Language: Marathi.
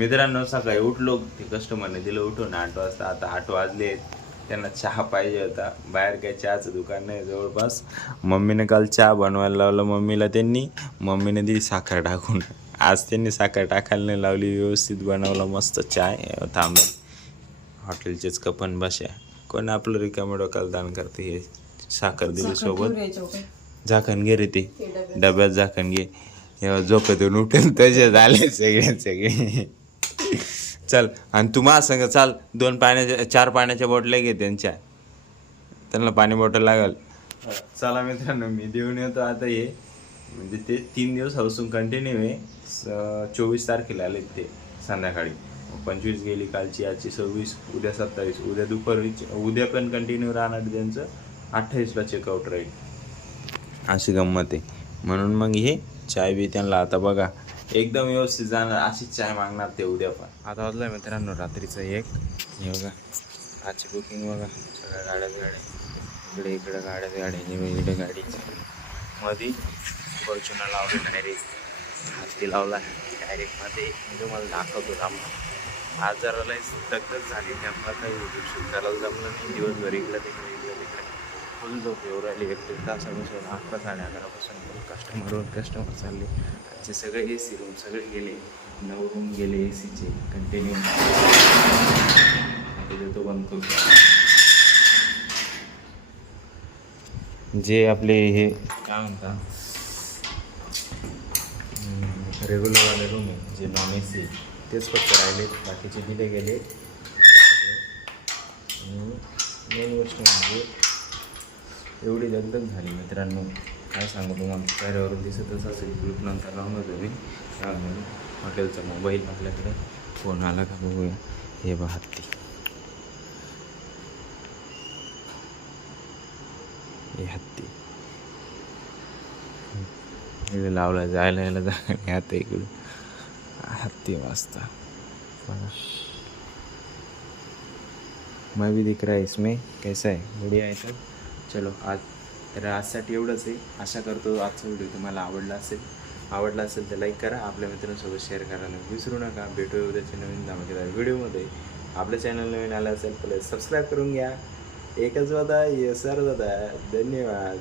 मित्रांनो सकाळी उठलो, ते कस्टमरने दिलं उठून 8 वाजता. आता 8 वाजले, त्यांना चहा पाहिजे होता. बाहेर काही चहाचं दुकान नाही जवळपास. मम्मीने काल चहा बनवायला लावलं मम्मीला, मम्मीने दिली साखर टाकून. आज त्यांनी साखर टाकायला नाही लावली, व्यवस्थित बनवला मस्त चहा. थांबत हॉटेलचेच कपन बशा, कोण आपलं रिकामं डोक्याला दान करते. हे साखर दिली सोबत. झाकण घे रे, ते डब्यात झाकण घे. झोपेतून उठेल तसे झाले सगळे. चल, आणि तू मला सांग, चाल 4 पाण्याच्या बॉटल्या घे त्यांना पाणी बॉटल लागल. चला मित्रांनो, मी देऊन येतो आता. हे म्हणजे ते 3 दिवस हसून कंटिन्यू आहे. 24 तारखेला आले ते संध्याकाळी. 25 गेली कालची, आजची 26, उद्या 27, उद्या दुपारी, उद्या पण कंटिन्यू राहणार त्यांचं. 28ला चेकआउट राहील. अशी गंमत आहे. म्हणून मग हे चाय बी त्यांना आता बघा एकदम व्यवस्थित जाणार, अशीच चाय मागणार ते उद्या पण. आता वाजलं आहे मित्रांनो रात्रीचं 1. हे बघा आजची बुकिंग बघा, सगळ्या गाड्या इकडे गाड्या गाडीची मध्ये फॉर्च्युनर लावले, डायरेक्ट हाती लावला डायरेक्टमध्ये. मी तुम्हाला दाखवतो थांबा. आज जरा लई दगदग झाली, त्यामुळे काही शूट करायला जमलं नाही. दिवसभर इकडे तिकडे फुल झोप येऊ राहिली. 1-1 तासापासून 11 साडेअकरापासून कस्टमर चालले. आजचे सगळे AC रूम सगळे गेले, 9 रूम गेले ACचे कंटिन्यू. देतो बंद करू. जे आपले हे काय म्हणतात रेग्युलरवाले रूम आहे, जे नॉन AC तेच फक्त राहिले, बाकीचे दिले गेले. मेन गोष्ट म्हणजे एवढी दगदग झाली मित्रांनो, काय सांगू तुम्हाला. चेहऱ्यावरून दिसतच असेल. ग्रुप नंतर लावून होतो मी हॉटेलचा मोबाईल आपल्याकडे. फोन आला का बघूया. हे बघा हत्ती, हे हत्ती इकडे लावला, जायला यायला जागा आता इकडे हत्ती मस्त बघा. मैं भी दिख रहा है इसमें, कैसा है, बढ़िया आहे. तर चलो आजसाठी एवढंच आहे. आशा करतो आजचा व्हिडिओ तुम्हाला आवडला असेल तर लाईक करा, आपल्या मित्रांसोबत शेअर करायला विसरू नका. भेटूया उद्याच्या नवीन धमाकेदार व्हिडिओमध्ये. आपल्या चॅनल नवीन आलं असेल तर सबस्क्राईब करून घ्या. एकच होता, ये सर होता. धन्यवाद.